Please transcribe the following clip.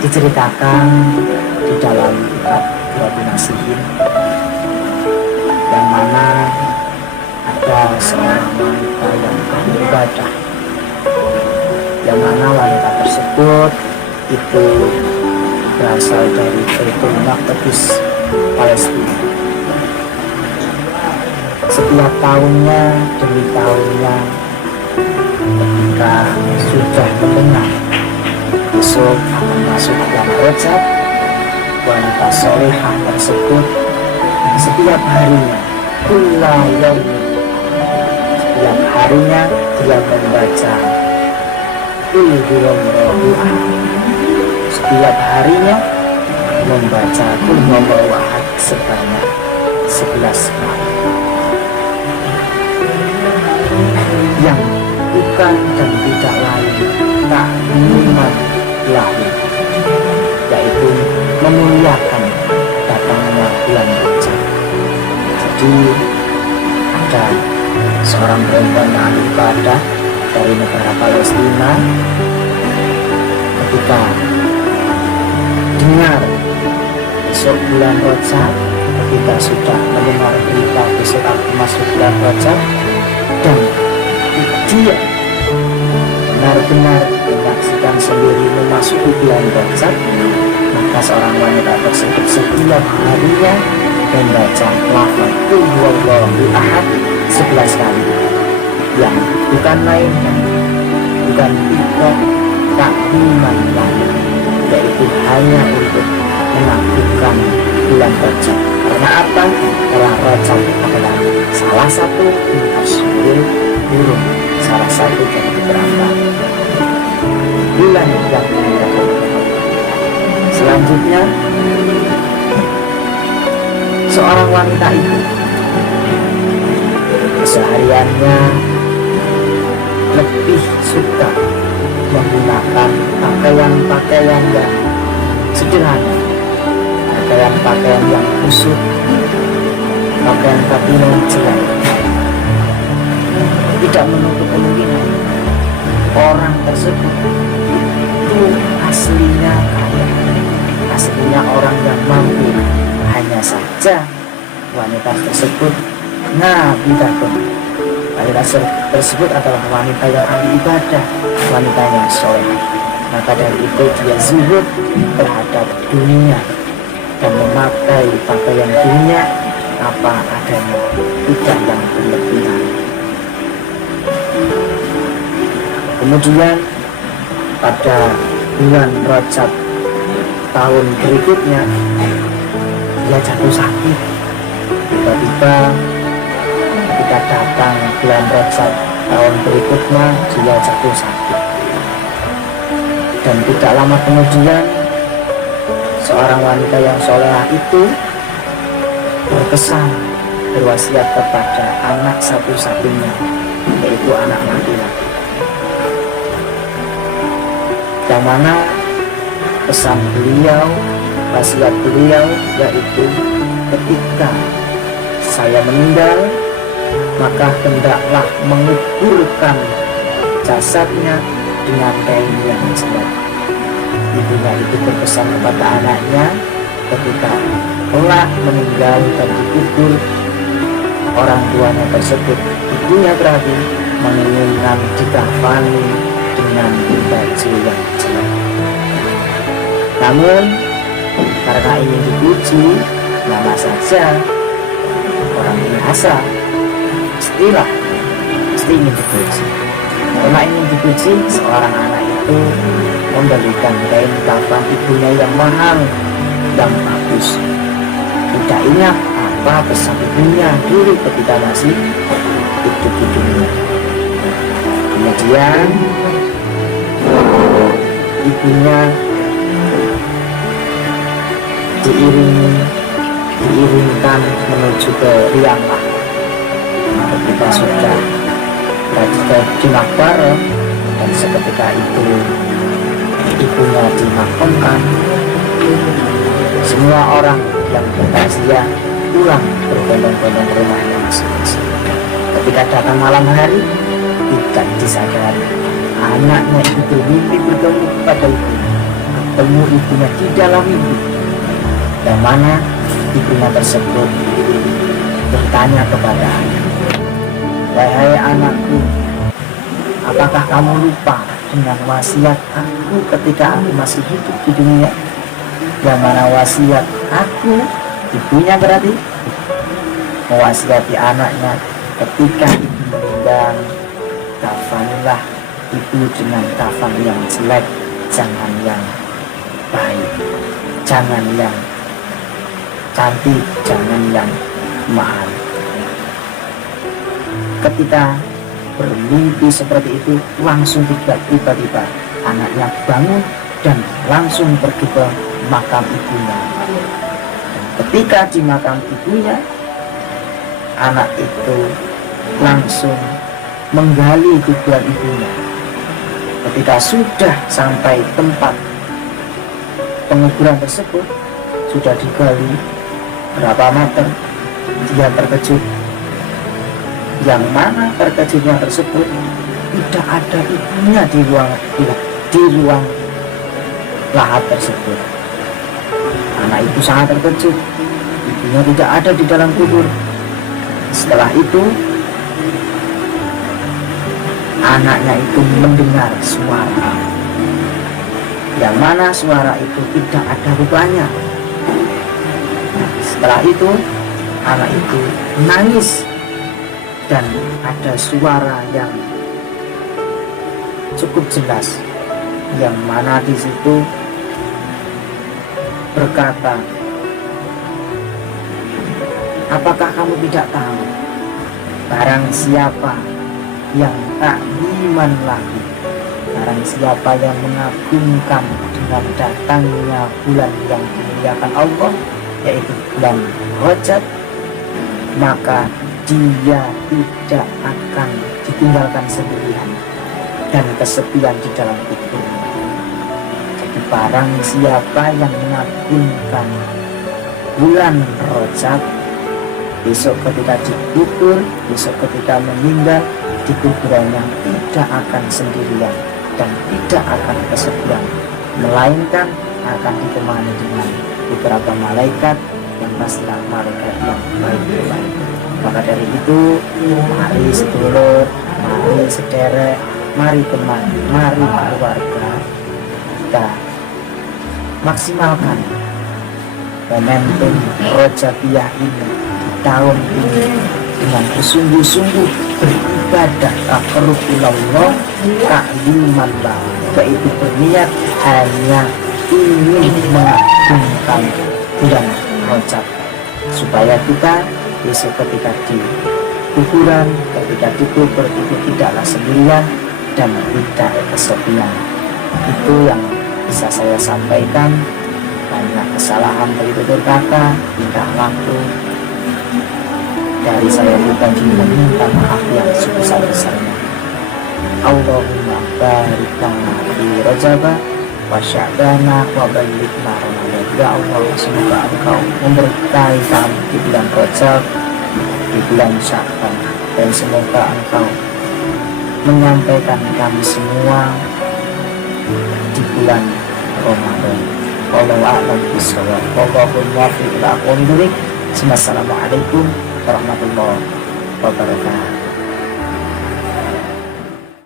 diceritakan di dalam kitab Kitabun Nasihin, yang mana ada seorang wanita yang ahli ibadah, yang mana wanita tersebut itu berasal dari Baitul Maqdis, Palestina. Setiap tahunnya demi tahunnya, ketika sudah mendengar besok akan masuk bulan Rajab, wanita solehah tersebut setiap harinya, setiap harinya dia membaca Qul huwallahu ahad. Setiap harinya membaca Qul huwallahu ahad sebanyak 11 kali, yang bukan dan tidak lain taklimat lahu, yaitu memuliakan datangnya bulan Rajab. Jadi ada seorang perempuan yang ahli ibadah dari negara Palestina, ketika dengar besok bulan Rajab, ketika sudah mendengar berita besok akan masuk bulan Rajab, dan dia benar-benar menyaksikan sendiri memasuki bulan Rajab, maka seorang wanita tersebut setiap harinya membaca lafaz Qul huwallahu ahad 11 kali, yang bukan lain dan bukan tidak takliman lain, yaitu hanya untuk menakjubkan bulan Rajab. Karena apa? Karena Rajab adalah salah satu ashurul hurum, salah satu dari beberapa bulan yang dimuliakan. Selanjutnya, seorang wanita itu kesehariannya lebih suka menggunakan pakaian-pakaian yang sederhana, pakaian-pakaian yang kusut, pakaian-pakaian yang jelek. Tidak menutup kemungkinan orang tersebut itu aslinya kaya, aslinya orang yang mampu. Hanya saja wanita tersebut nabidatun, wanita tersebut adalah wanita yang ahli ibadah, wanita yang soleh. Maka dari itu dia zuhud terhadap dunia dan memakai pakaian dunia apa adanya, tidak yang berlebihan. Kemudian pada bulan Rajab tahun berikutnya dia jatuh sakit. Tiba-tiba ketika datang bulan Rajab tahun berikutnya dia jatuh sakit, dan tidak lama kemudian seorang wanita yang solehah itu berpesan, berwasiat kepada anak satu-satunya, yaitu anak laki-laki, yang mana pesan beliau, wasiat beliau yaitu, ketika saya meninggal, maka hendaklah menguburkan jasadnya dengan kain yang jelek. Ibunya itu berpesan kepada anaknya, ketika kelak meninggal dan dikubur orang tuanya tersebut, ibunya berarti menginginkan dikafani dengan baju yang jelek. Namun karena ingin dipuji, nama saja orang biasa pasti ingin dipuji. Karena ingin dipuji, seorang anak itu memberikan kain kafan ibunya yang mahal, yang bagus. Tidak ingat apa pesan ibunya dulu ketika masih hidup di dunia. Kemudian ibunya diiringkan menuju ke Riyamah. Ketika sudah berada di makbara, dan seketika itu ibunya dimakamkan, semua orang yang bertakziah pulang berbondong-bondong ke rumahnya masing-masing. Ketika datang malam hari, tidak disadari anaknya itu bermimpi bertemu kepada ibunya. bertemu ibunya di dalam mimpi, yang mana ibunya tersebut bertanya kepadanya, "Wahai anakku, apakah kamu lupa dengan wasiat aku ketika aku masih hidup di dunia?" Yang mana wasiat aku, ibunya berarti mewasiati anaknya ketika ibu meninggal, kafanilah ibu dengan kafan yang jelek, jangan yang baik, jangan yang cantik, jangan yang mahal. Ketika bermimpi seperti itu, langsung tiba-tiba anaknya bangun dan langsung pergi ke makam ibunya. Dan ketika di makam ibunya, anak itu langsung menggali kuburan ibunya. Ketika sudah sampai tempat penguburan tersebut, sudah digali berapa meter, dia terkejut. Yang mana terkejutnya tersebut, tidak ada ibunya di ruang lahat tersebut. Anak itu sangat terkejut, ibunya tidak ada di dalam kubur. Setelah itu, anaknya itu mendengar suara, yang mana suara itu tidak ada rupanya. Setelah itu, anak itu menangis dan ada suara yang cukup jelas, yang mana di situ berkata, "Apakah kamu tidak tahu, barang siapa yang tak iman lagi, barang siapa yang mengagungkan dengan datangnya bulan yang dimuliakan Allah, yaitu bulan Rajab, maka dia tidak akan ditinggalkan sendirian dan kesepian di dalam kubur." Jadi barang siapa yang mengagungkan bulan Rajab, besok ketika dikubur, besok ketika meninggal, di kuburannya tidak akan sendirian dan tidak akan kesepian, melainkan akan ditemani dengan beberapa malaikat yang pastilah malaikat yang baik-baik. Maka dari itu, mari sedulur, mari sederek, mari teman, mari keluarga, kita maksimalkan momentum Rajabiyah ini di tahun ini dengan bersungguh-sungguh beribadah taqarrubillah ta'liman lahu, yaitu berniat hanya ingin mengagungkan bulan Rajab, supaya kita besok ketika di kuburan, ketika dikubur itu tidaklah sendirian dan tidak kesepian. Itu yang bisa saya sampaikan. Banyak kesalahan dari tutur kata, tingkah laku, dari saya pribadi meminta maaf yang sebesar-besarnya. Allahumma barik lana fi Rajaba wa Sya'bana wa ballighna Ramadan. Ya Allah, semoga Engkau memberkahi kami di bulan Rajab, di bulan Sya'ban, dan semoga Engkau menyampaikan kami semua di bulan Ramadan. Wallahu a'lam bishawab. Wallahu muwaffiq ila aqwamit thoriq. Assalamualaikum warahmatullahi wabarakatuh.